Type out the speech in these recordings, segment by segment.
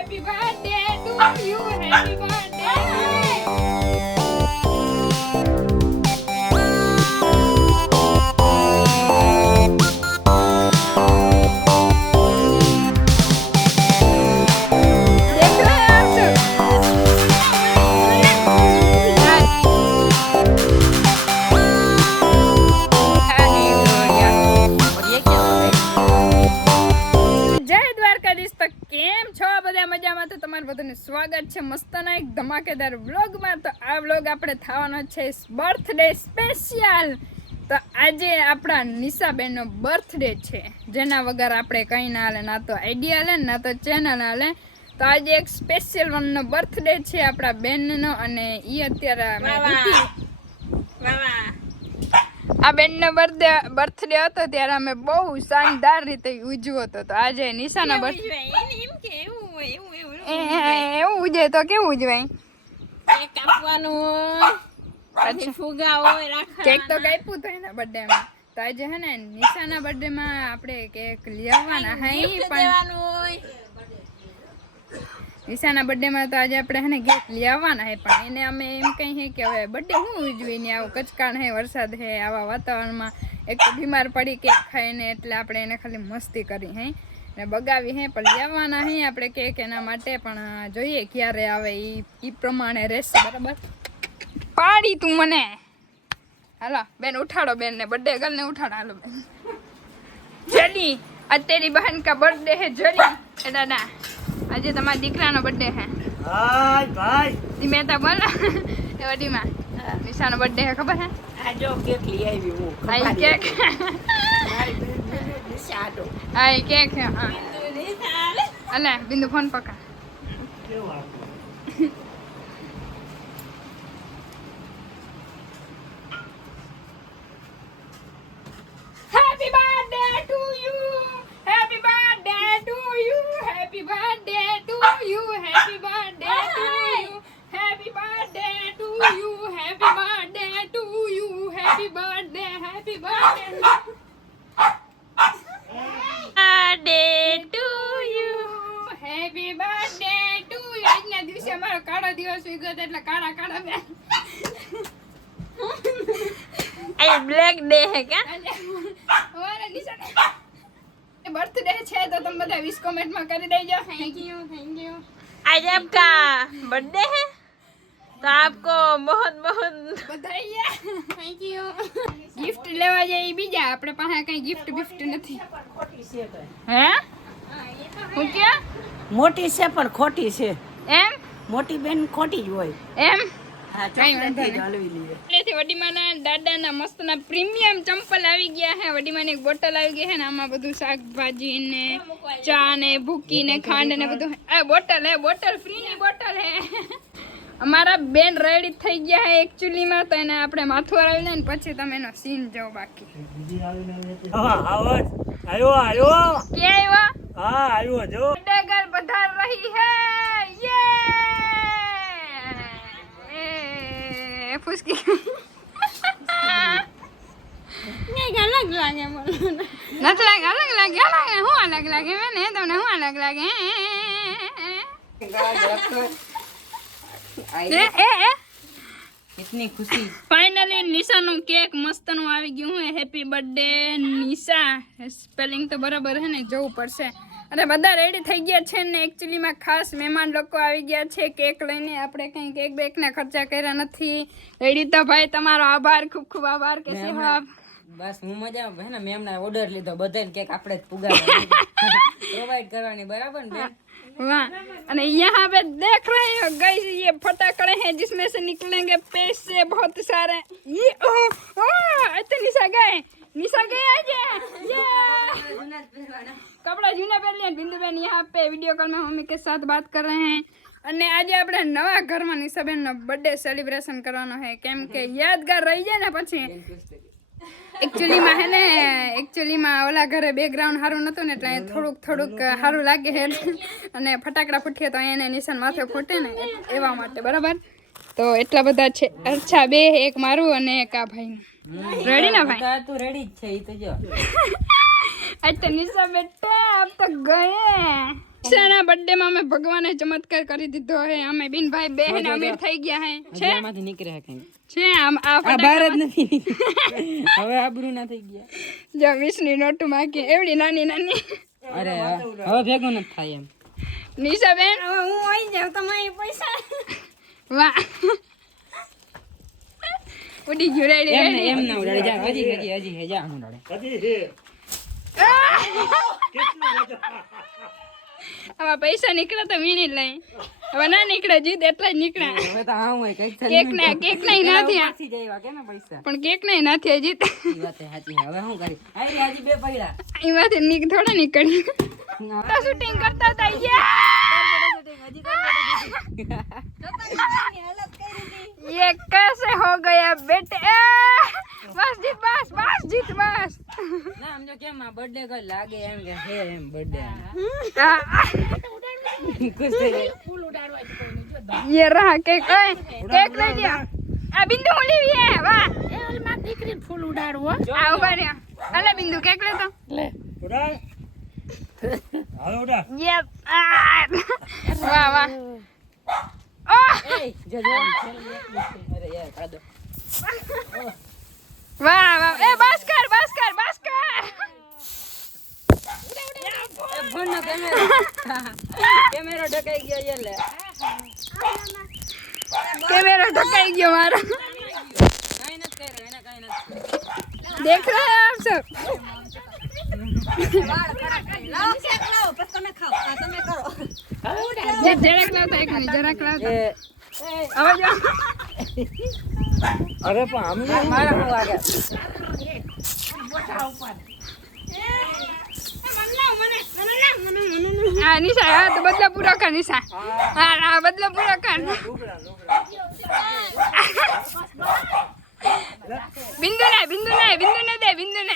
Happy birthday to you. Happy birthday. સ્વાગત છે મસ્તના એક ધમાકેદાર વ્લોગમાં. તો આ વ્લોગ આપણે થવાનો છે બર્થડે સ્પેશિયલ. તો આજે આપણા નિશાબેનનો બર્થડે છે, જેના વગર આપણે કંઈ ના હાલે, ના તો આઈડિયા હાલે ના તો ચેનલ હાલે. તો આજે એક સ્પેશિયલ વનનો બર્થડે છે આપણા બેનનો, અને એ અત્યારે આ બેનનો બર્થડે હતો ત્યારે અમે બહુ શાનદાર રીતે ઉજવ્યો હતો. તો આજે નિશાનો બર્થડે એવું ઉજવે તો કેવું ઉજવાય? કેક કાપવાનું, પછી ફુગા હોય, રાખવાનું, કેક તો કાપ્યું તો એના બર્થડે માં. તો આજે હે ને નિશાના બર્થડે માં આપણે કેક લેવાના હે, પણ નિશાના બર્થડે માં તો આજે આપણે હે ને કેક લેવાના હે, પણ એને અમે એમ કહીએ કે હવે બર્થડે શું ઉજવીને, આવું કચકાણ હે, વરસાદ હે, આવા વાતાવરણમાં એક તો બીમાર પડી કેક ખાઈને, એટલે આપણે એને ખાલી મસ્તી કરી હે ને બગાવી હે. પણ લેવાના હે આપણે કેક એના માટે, પણ જોઈએ ક્યારે આવે ઈ પ્રમાણે રહેશે. બરાબર પાડી તું મને. હાલો બેન ઉઠાડો, બેન ને બર્થડે ગર્લ ને ઉઠાડો. હાલો બેન. જલી आज तेरी बहन का बर्थडे है जली. ए दादा આજે તમારા દીકરાનો બર્થડે હે. હાય ભાઈ ધીમેતા બોલ. એ વડીમાં નિશાનો બર્થડે હે, ખબર હે? આ જો કેક લઈ આવી હું. આ કેક નિશાનો. આ કેક હે. હા અલે બિંદુ ફોન પકડ. કેવું આપો? Happy birthday to you. Happy birthday to you. Happy birthday to you. Happy birthday to you. Happy birthday to you. Happy birthday to you. Happy birthday. Happy birthday. Birthday to you. Happy birthday to you. આજના દિવસે અમારો કાળો દિવસ ઉગ્યો એટલે કાળા કાળા બે. આ બ્લેક ડે હે કે? અમારા નિશાન बर्थडे है तो तुम બધા વિશ કમેન્ટ માં કરી દેજો. Thank you. आज आपका बर्थडे है तो आपको बहुत बहुत बधाई. Thank you. गिफ्ट લેવા જાય બીજા, આપણે પાસે કઈ ગિફ્ટ નથી. હે હું કે મોટી છે પણ ખોટી છે. એમ મોટી બેન ખોટી જ હોય એમ. હા ચોકલેટ હલવી લઈએ. એટલે વડીમાના દાદાના મસ્તના પ્રીમિયમ ચંપલ આવી ગયા હે. વડીમાની એક બોટલ આવી ગઈ હે ને, આમાં બધું શાકભાજી ને ચા ને ભૂકી ને ખાંડ ને બધું. આ બોટલ હે, બોટલ ફ્રી ની બોટલ હે. અમારા બેન રેડી થઈ ગયા હે એકચ્યુઅલી માં. તો એને આપણે માથું હરાવી લઈને પછી તમે એનો સીન જોવો. બાકી આયો કે આવ્યો? હા આયો જો ડગલ પધાર રહી હે. યે ફુસકી નહીં અલગ લાગે. નથી લાગે, અલગ લાગે. હું અલગ લાગે મને તમને? હું અલગ લાગે? इतनी खुशी. ફાઇનલી નિશાનું કેક મસ્તનું આવી ગયું હે. Happy birthday Nisha. સ્પેલિંગ તો બરાબર હે ને, જોવું પડશે. અને બધા રેડી થઈ ગયા છે ને. એકચ્યુઅલી માં ખાસ મહેમાન લોકો આવી ગયા છે કેક લઈને. આપણે કઈ કેક બેક ના ખર્ચા કર્યા નથી. રેડી તો ભાઈ તમારો આભાર, ખૂબ ખૂબ આભાર. કે સેવા બસ હું મજા હે ને. મેં હમણાં ઓર્ડર લીધો, બધાને કેક આપણે જ પુગાડવાની પ્રોવાઈડ કરવાની. બરાબર ને? वाह. અને यहाँ पे देख रहे हो गाइस, ये फटाकड़े हैं जिसमें से निकलेंगे पैसे बहुत सारे. ये अच्छा निशा गए आज ये कपड़ा जूना पहन लिया. बिंदु बहन यहाँ पे वीडियो कॉल में मम्मी के साथ बात कर रहे हैं. અને આજે આપણે નવા ઘરમાં નિશાબેનનો બર્થડે સેલિબ્રેશન કરવાનો છે, કેમ કે યાદગાર રહી જાય ને પછી. એકચ્યુઅલી માં ઓલા ઘરે બેકગ્રાઉન્ડ સારું નતું ને, એટલે થોડુંક સારું લાગે છે. અને ફટાકડા ફૂટીએ તો એને નિશાન માથે ફૂટે ને, એવા માટે. બરાબર. તો એટલા બધા છે. અચ્છા બે, એક મારું અને એક આ ભાઈ. રેડી ને ભાઈ? તું રેડી જ છે. ઈ તો જો अच्छा निशा बेटा आप तो गए. નિશાના બર્થડે માં અમે ભગવાને ચમત્કાર કરી દીધો હે અમે બિન ભાઈ બહેન અમીર થઈ ગયા હે છે આમાંથી નીકળે હે કઈ છે આમ આ બહાર જ નથી હવે આબરૂ ના થઈ ગયા જો 20 ની નોટ માકી એવડી નાની નાની અરે હવે ભેગું નથી થાય એમ નિશા બેન હું આવી જાઉં તમારી પૈસા વાહ ઉડી ગયું રેડી એમ રેડી એમ ના ઉડાડી જા હજી જા હું ઉડાડે હવે પૈસા નીકળે તો વીણી લઈ હવે ના નીકળે જીત એટલા જ નીકળ્યા હવે તો આવું હોય કઈક કેક નહીં ના થયા પાછી જાય કે ને પૈસા પણ કેક નહીં ના થયા જીત ઈ વાત સાચી હવે શું કરી આઈ હજી બે પડ્યા એમાંથી થોડા નીકળી તો શૂટિંગ કરતા હતા ये कैसे हो गया बेटे बस जीत बस ના સમજો કેમ આ બર્થડે કોઈ લાગે એમ કે હે એમ બર્થડે ખુશ થઈ જાય ये रहा केक केक ले लिया आ बिंदु ओली है वाह દીકરી ફૂલ ઉડાડવો आ ऊपर या अले बिंदु केक ले तो લે ये वाह वाह ओह એ જો અરે યાર કાદો वाह वाह ए बस कर એ ફોન નો કેમેરો ઢકાઈ ગયો છે લે कैमरा ढकाई गयो मारा કાઈ નથી કર્યો એને કાઈ નથી देख रहे हैं आप सब લાવો કેક લાવો પછી તમે ખાઓ તમે કરો જે જરાક લાવતા એક મિનિટ જરાક લાવતા એ હવે જો અરે પણ અમને મારા બહુ આગળ हाँ निशा हाँ तो बदला पूरा कर निशा हाँ हाँ बदला पूरा कर बिंदु ने दे बिंदु ने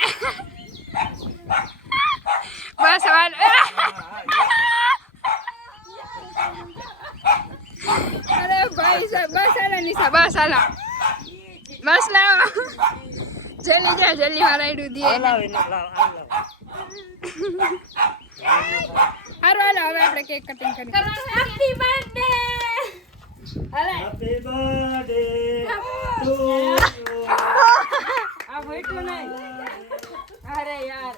बस वाल अरे भाई साहब बस आला निशा बस आला बस लाओ जल्दी वाला इडू दिए હારો હાલો હવે આપણે કેક કટિંગ કરી happy birthday Happy birthday to આ બેઠું નહીં અરે યાર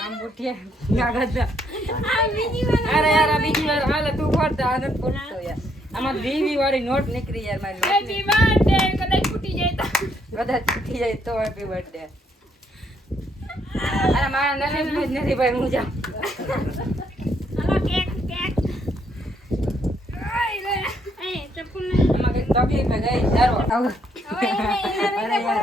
આમ બુઠિયા ગાડા અરે યાર આ બીજી વાર હાલે તું ફરતા આ નથી ફૂટતો યાર આમાં વીવી વાળી નોટ નીકળી યાર મારી નોટ હેપી બર્થડે કદાચ ફૂટી જાય તો કદાચ છૂટી જાય તો હેપી બર્થડે અરે મારા નસીબમાં જ નથી ભાઈ હું જાઉં આમાં કઈક તકલીફ હે ગઈ ચાલો આવું અરે યાર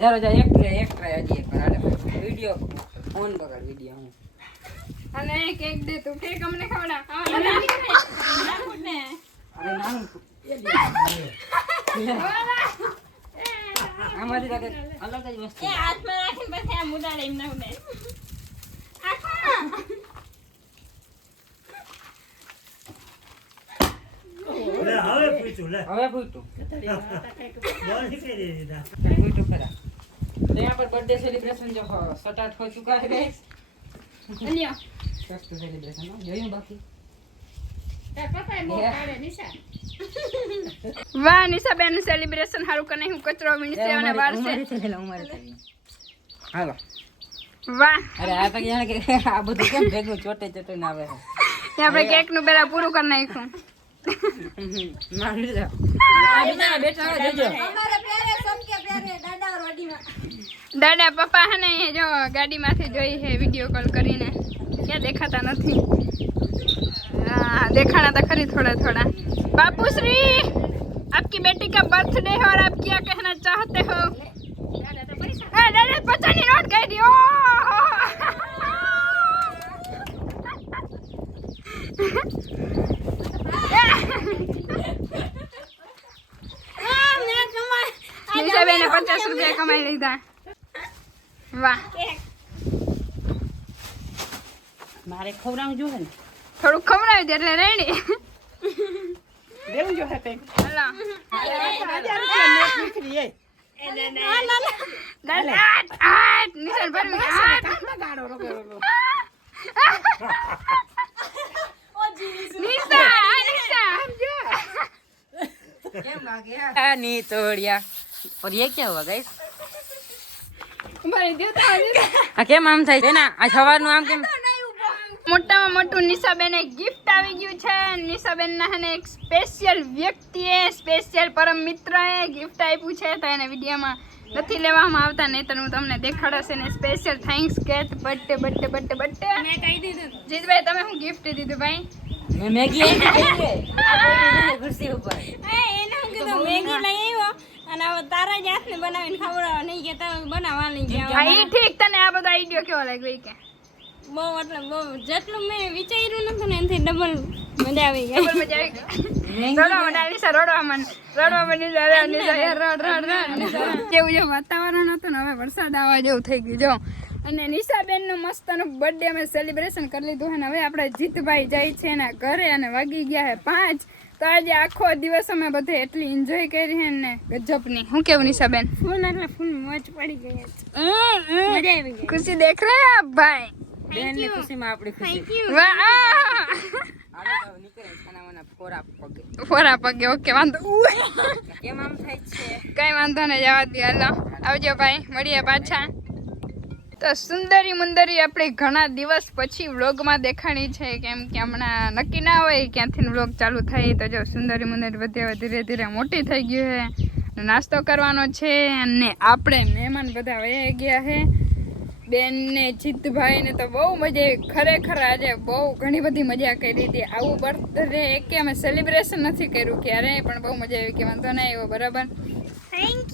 ચાલો જા એક ટ્રાય હજી એક વાર વિડિયો ઓન પકડ વિડિયો હું અને કેક દે તું કેક અમને ખવડા અરે નાનું આમાંથી તો કંઈક અલગ જ વસ્તુ હાથમાં રાખીને પછી આ મુડાડે એમ ના ઉડે લે હવે પૂછું લે હવે પૂછતું બોલ નીકળી દીધા પૂછતું ખરા તો यहाँ पर बर्थडे सेलिब्रेशन जो स्टार्ट हो चुका है गाइस લ્યો फर्स्ट सेलिब्रेशन हो જોયું બાકી વાહ નિશા બેન સેલિબ્રેશન હારું કને હું કચરો વીણશે અને વાળશે હાલો વાહ અરે આ તો જાણે કે આ બધું કેમ ભેગું ચોટે ચોટે ને આવે આપણે કેક નું પેલા પૂરું કરી નાખ્યું બેટા બેટા જજો અમારા પ્યારે સમકે પ્યારે દાદા રોડીમાં દાદા પપ્પા હે ને એ જો ગાડીમાંથી જોઈ છે વિડિયો કોલ કરીને ક્યાં દેખાતા નથી हाँ देखाना था खरी थोड़ा थोड़ा बापू श्री आपकी बेटी का बर्थडे है और आप क्या कहना चाहते हो दादा पता नहीं नोट कह दियो निशा बेने 50 रुपया कमाई लीधा वाह મારે ખવડાવવું જોઈએ ને થોડું ખવડાવી દે એટલે રેડી દેવું જો હે કંઈક. હલો 1000 રૂપિયા નોટ નીકળી એ. નિશાન ભરવી કાંઈમાં ગાળો રોકો રોકો. આ ની તોડિયા. और ये क्या हुआ गाइस? આ કેમ આમ થાય બેના? આ સવારનું આમ કેમ? મોટામાં મોટું નિશાબેન ગિફ્ટ આવી ગયું છે. નિશાબેન ના હે ને એક સ્પેશિયલ વ્યક્તિએ સ્પેશિયલ પરમ મિત્રએ ગિફ્ટ આપ્યું છે, તો એને વિડીયોમાં નથી લેવામાં આવતા, નહીતર હું તમને દેખાડશે ને સ્પેશિયલ થેન્ક્સ કે બર્થડે બર્થડે બર્થડે બર્થડે મેં કહી દીધું. જીતભાઈ તમે હું ગિફ્ટ દીધું ભાઈ? મેં મેગી આવી ગઈ છે ખુરશી ઉપર. એને હું કીધું મેગી લઈ આવ્યો અને હવે તારા જ હાથને બનાવીને ખવડાવવા નહીં કે તમે બનાવવાની ગયા. હા ઈ ઠીક. તને આ બધો આઈડિયો કેવો લાગ્યો ઈ કે? બહુ એટલે બહુ જેટલું મેં વિચાર્યું નતું ને એનાથી ડબલ મજા આવી ગઈ. ડબલ મજા આવી ગઈ. રડવા માંડ્યા નિશા, રડવા માંડી જેવું જે વાતાવરણ હતું ને હવે વરસાદ આવવા જેવું થઈ ગયું જો. અને નિશાબેનનું મસ્તનું બર્થડે અમે સેલિબ્રેશન કરી લીધું છે ને હવે આપણે જીતભાઈ જાય છે એના ઘરે અને વાગી ગયા છે 5. તો આજે આખો દિવસ અમે બધે એટલી એન્જોય કરી છે ને ગજબની. હું કેવું નિશાબેન? ફૂલ એટલે ફૂલ મોજ પડી ગઈ છે. મજા આવી ગઈ. ખુશી દેખ રહે આપ ભાઈ? બેનની ખુશીમાં આપણી ખુશી. વાહ હાલો તો નીકળે ખાનાવાના ફોરા પગે. ફોરા પગે. ઓકે વાંધો કેમ આમ થાય છે? કઈ વાંધો નહીં, જવા દે. હાલો આવજો ભાઈ, મળીએ પાછા. તો સુંદરી મુંદરી આપણે ઘણા દિવસ પછી વ્લોગમાં દેખાણી છે, કેમ કે હમણાં નક્કી ના હોય ક્યાંથી વ્લોગ ચાલુ થાય. તો જો સુંદરી મુંદરી બધે ધીરે ધીરે મોટી થઈ ગયું છે, નાસ્તો કરવાનો છે અને આપણે મહેમાન બધા વહી ગયા છે. બેન ને જીતભાઈ ને તો બહુ મજા આવી ખરેખર. આજે બહુ ઘણી બધી મજા કરી હતી. આવું બર્થડે એક અમે સેલિબ્રેશન નથી કર્યું ક્યારે, પણ બહુ મજા આવી. કે વાંધો ના આવ્યો બરાબર. થેન્ક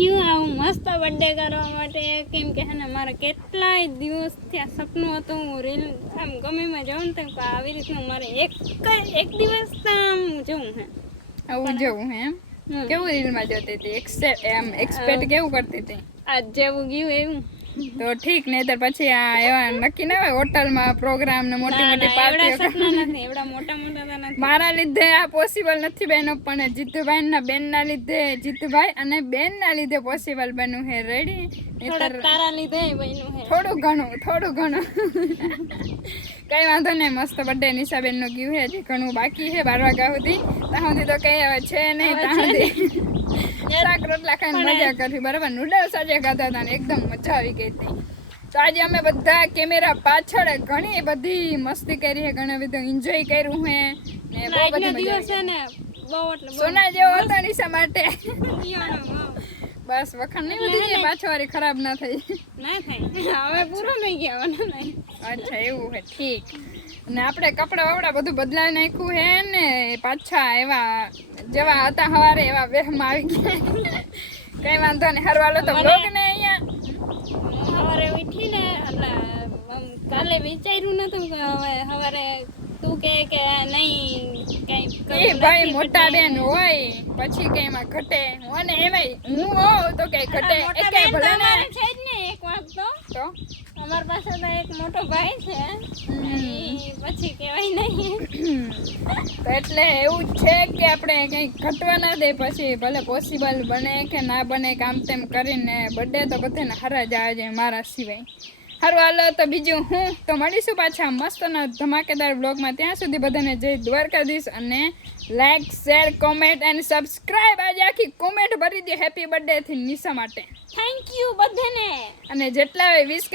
યુ આવું મસ્ત બર્થડે કરવા માટે. કેમ કે હે ને મારે કેટલાય દિવસથી આ સપનું હતું. હું રીલ આમ ગમેમાં જાઉં ને તો આવી રીતનું મારે એક દિવસ આમ જવું હે આવું જવું હે એમ? કેવું રીલમાં જોતી હતી? એક્સપેક્ટ કેવું કરતી હતી? આજ જેવું ગયું એવું. તો ઠીક, નહીતર પછી આ એવા નક્કી ના હોય હોટલમાં પ્રોગ્રામ ને મોટી મોટી પાર્ટીઓ. સપના નથી એવડા મોટા મોટા તો નથી. મારા લીધે આ પોસિબલ નથી બન્યું, પણ જીતુભાઈ ના બેન ના લીધે, જીતુભાઈ અને બેન ના લીધે પોસિબલ બન્યું હે. રેડી? તારા લીધે બન્યું હે. થોડું ઘણું કઈ વાંધો નહીં. મસ્ત બર્થડે નિશાબેન નું ગયું હે. હજી ઘણું બાકી છે 12 વાગ્યા સુધી. ત્યાં સુધી તો કઈ હવે છે નહીં. ત્યાં સુધી શાક રોટલા ખાઈને મજા કરી બરાબર. નૂડલ્સ આજે ખાધા હતા ને એકદમ મજા આવી ગઈ હતી. તો આજે અમે બધા કેમેરા પાછળ ઘણી બધી મસ્તી કરી છે, ઘણું બધું એન્જોય કર્યું છે ને બહુ બધી મજા દિવસ છે ને બહુ એટલે સોના જેવો હતો નિશા માટે. બહુ બસ વખાણ નહીં વધી જાય, પાછો વારી ખરાબ ના થઈ. ના થાય હવે પૂરો થઈ ગયા નહીં. અચ્છા એવું છે, ઠીક. અને આપણે કપડા વપડા બધું બદલાવી નાખ્યું હે ને પાછા એવા જેવા હતા સવારે એવા વેહમાં આવી ગયા. કઈ વાંધો નહીં. હરવાલો તો બ્લોગ ને અહીંયા સવારે ઉઠીને એટલે કાલે વિચાર્યું નતું કે હવે સવારે તું કે નહીં કઈ એ ભાઈ મોટા બેન હોય પછી કઈ એમાં ઘટે. અને એમાંય હું હોઉં તો કઈ ઘટે એકે ભલે ને. છે જ ને એક વાત તો અમારી પાસે તો એક મોટો ભાઈ છે પછી કહેવાય નહીં. તો એટલે એવું છે કે આપણે કંઈ ઘટવા ના દે. પછી ભલે પોસિબલ બને કે ના બને કામ તેમ કરીને બર્થડે તો બધાને હારા જ આવે છે મારા સિવાય. સારું હાલો તો બીજું હું તો મળીશું પાછા મસ્તના ધમાકેદાર બ્લોગમાં. ત્યાં સુધી બધાને જય દ્વારકાધીશ અને લાઈક શેર કોમેન્ટ અને સબસ્ક્રાઇબ. આજે આખી કોમેન્ટ ભરી દે હેપી બર્થડે થી નિશા માટે. થેન્ક યુ બધાને. અને જેટલા વિશ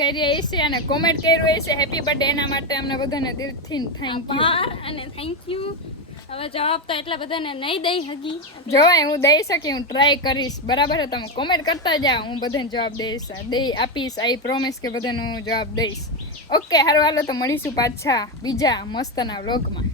કરી હશે અને કોમેન્ટ કર્યું હશે હેપી બર્થડે એના માટે અમને બધાને દિલથી થેન્ક યુ અને થેન્ક યુ. હવે જવાબ તો એટલા બધાને નહીં દઈ હકી. જોવાય હું દઈ શકી, હું ટ્રાય કરીશ બરાબર. તમે કોમેન્ટ કરતા જાઓ, હું બધાને જવાબ આપીશ. આઈ પ્રોમિસ કે બધાને હું જવાબ દઈશ. ઓકે સારું હાલો તો મળીશું પાછા બીજા મસ્તના વ્લોગમાં.